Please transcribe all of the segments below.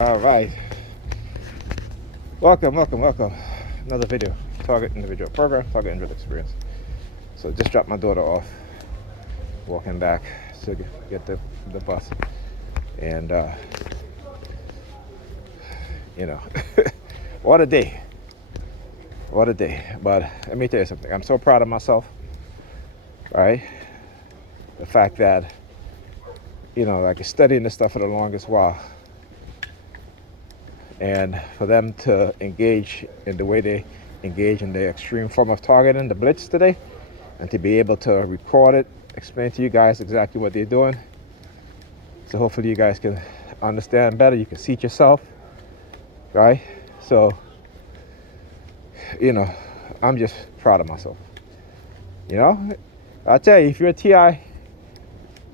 All right. Welcome. Another video. Target individual program, target individual experience. So just dropped my daughter off, walking back to get the bus. And, what a day. What a day. But let me tell you something. I'm so proud of myself, right? The fact that, like studying this stuff for the longest while. And for them to engage in the way they engage in the extreme form of targeting, the blitz today, and to be able to record it, explain to you guys exactly what they're doing. So hopefully you guys can understand better. You can see it yourself, right? So, I'm just proud of myself. I tell you, if you're a TI,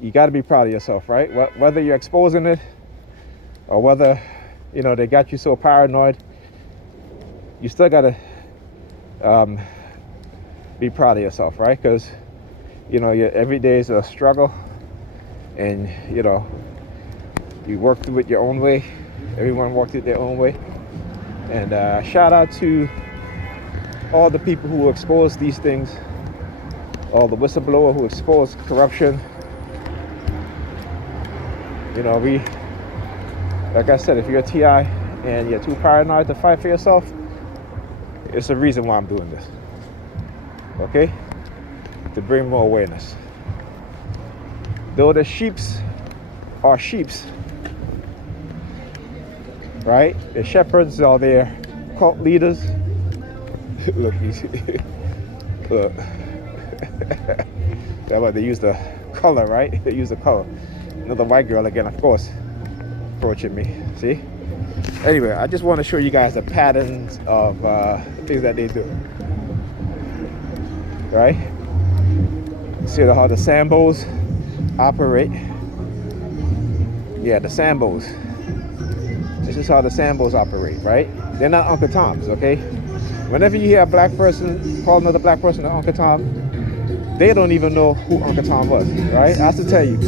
you got to be proud of yourself, right? Whether you're exposing it or whether they got you so paranoid, you still gotta be proud of yourself, right? Because every day is a struggle, and you work through it your own way. Everyone walked it their own way. And shout out to all the people who expose these things, all the whistleblower who expose corruption. Like I said, if you're a TI and you're too paranoid to fight for yourself, it's the reason why I'm doing this. Okay? To bring more awareness. Though the sheeps are sheeps, right? The shepherds are their cult leaders. Look, you see. Look. That's why they use the color, right? They use the color. Another white girl again, of course, approaching me. See? Anyway, I just want to show you guys the patterns of things that they do. Right? See how the Sambos operate? Yeah, the Sambos. This is how the Sambos operate, right? They're not Uncle Toms, okay? Whenever you hear a black person call another black person an Uncle Tom, they don't even know who Uncle Tom was, right? I have to tell you,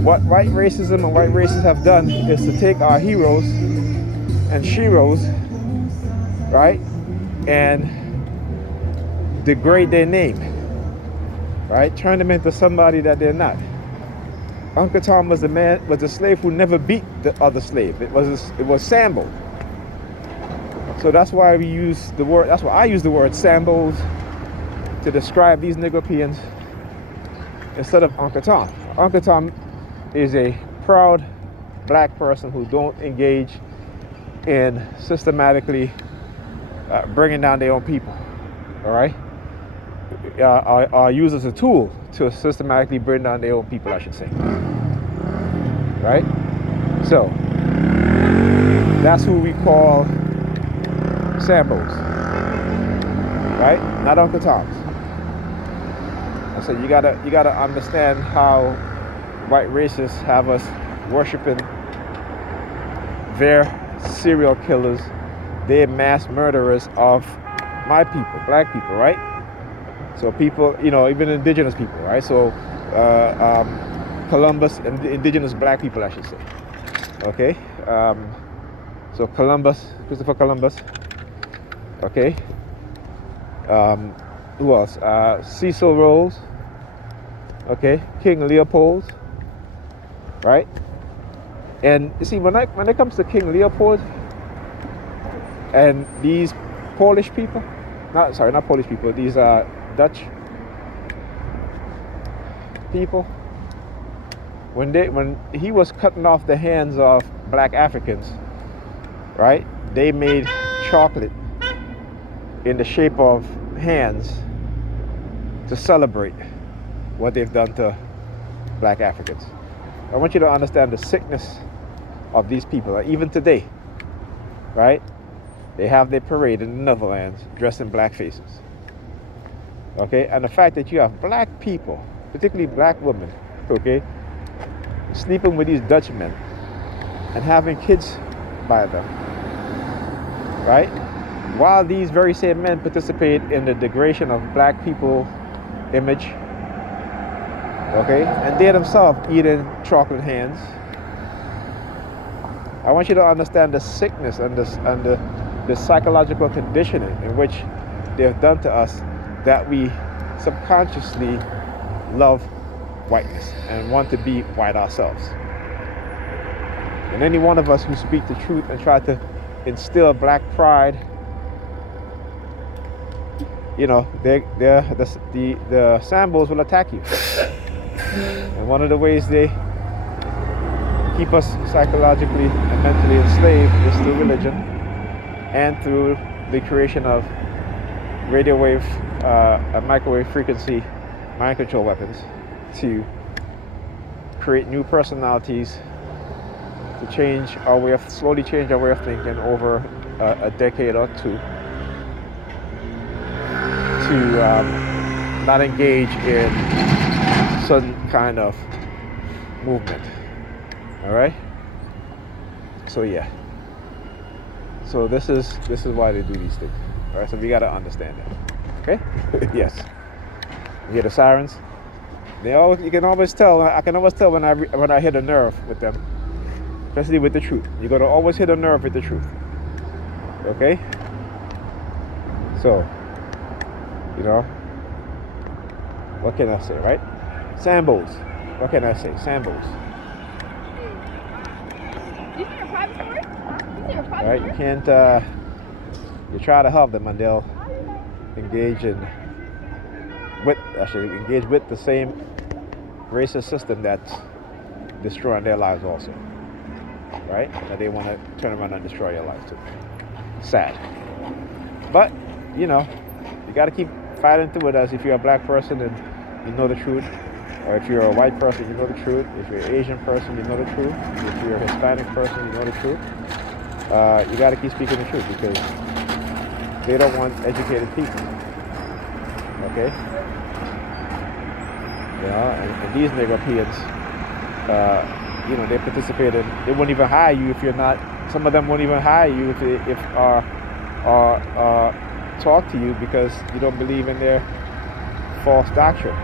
what white racism and white racists have done is to take our heroes and sheroes, right, and degrade their name, right? Turn them into somebody that they're not. Uncle Tom was a slave who never beat the other slave. It was Sambo. So that's why we use the word. That's why I use the word Sambos to describe these Negropeans instead of Uncle Tom. Uncle Tom is a proud black person who don't engage in systematically bringing down their own people, all right? Are used as a tool to systematically bring down their own people, I should say, right? So that's who we call Sambos, right? Not Uncle Toms. I said you gotta understand how white racists have us worshiping their serial killers, their mass murderers of my people, black people, right? So people, even indigenous people, right? So Columbus and indigenous black people, I should say. Okay? So Christopher Columbus. Okay? Who else? Cecil Rhodes. Okay? King Leopold. Right? And you see, when it comes to King Leopold and these Polish people, not Polish people, these Dutch people, when he was cutting off the hands of black Africans, right? They made chocolate in the shape of hands to celebrate what they've done to black Africans. I want you to understand the sickness of these people. Like even today, right? They have their parade in the Netherlands dressed in black faces. Okay? And the fact that you have black people, particularly black women, okay, sleeping with these Dutch men and having kids by them, right? While these very same men participate in the degradation of black people image, okay, and they themselves eating chocolate hands, I want you to understand the sickness and the psychological conditioning in which they have done to us, that we subconsciously love whiteness and want to be white ourselves. And any one of us who speak the truth and try to instill black pride, you know, the Sambos will attack you. And one of the ways they keep us psychologically and mentally enslaved is through religion and through the creation of radio wave and microwave frequency mind control weapons to create new personalities, to slowly change our way of thinking over a decade or two, to not engage in some kind of movement. All right. So yeah. So this is why they do these things. All right. So we gotta understand that. Okay. Yes. You hear the sirens? You can always tell. I can always tell when I hit a nerve with them, especially with the truth. You're gonna always hit a nerve with the truth. Okay. So, you know, what can I say, right? Sambos. What can I say? Sambos. You see your private story? You see your private Right? story? You can't. You try to help them, and they'll engage with the same racist system that's destroying their lives also. Right? That they want to turn around and destroy your life too. Sad. But, you know, you got to keep fighting through it, as if you're a black person and you know the truth. Or if you're a white person, you know the truth. If you're an Asian person, you know the truth. If you're a Hispanic person, you know the truth. You got to keep speaking the truth, because they don't want educated people. Okay? You know, and these Negropeans, you know, they participate in, they won't even hire you if you're not, some of them won't even hire you if talk to you because you don't believe in their false doctrine.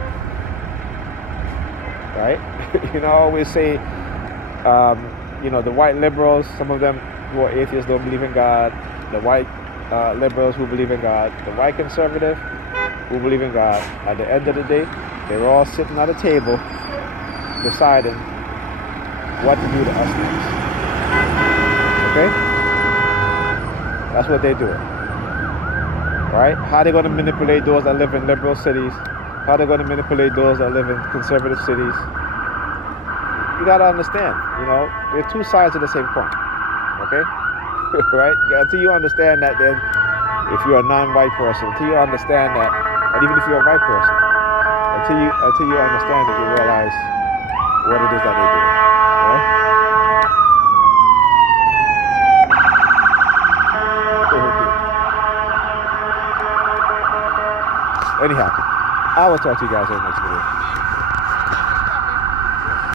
Right? You know, I always say, you know, the white liberals, some of them who are atheists don't believe in God. The white liberals who believe in God. The white conservative who believe in God. At the end of the day, they're all sitting at a table deciding what to do to us next. Okay? That's what they're doing. Right? How are they going to manipulate those that live in liberal cities? How are they going to manipulate those that live in conservative cities? You got to understand, you know, there are two sides of the same coin. Okay? Right? Until you understand that, then if you're a non-white person, until you understand that, and even if you're a white person, until you understand it, you realize what it is that they do. Right? Anyhow, I will talk to you guys in the next video.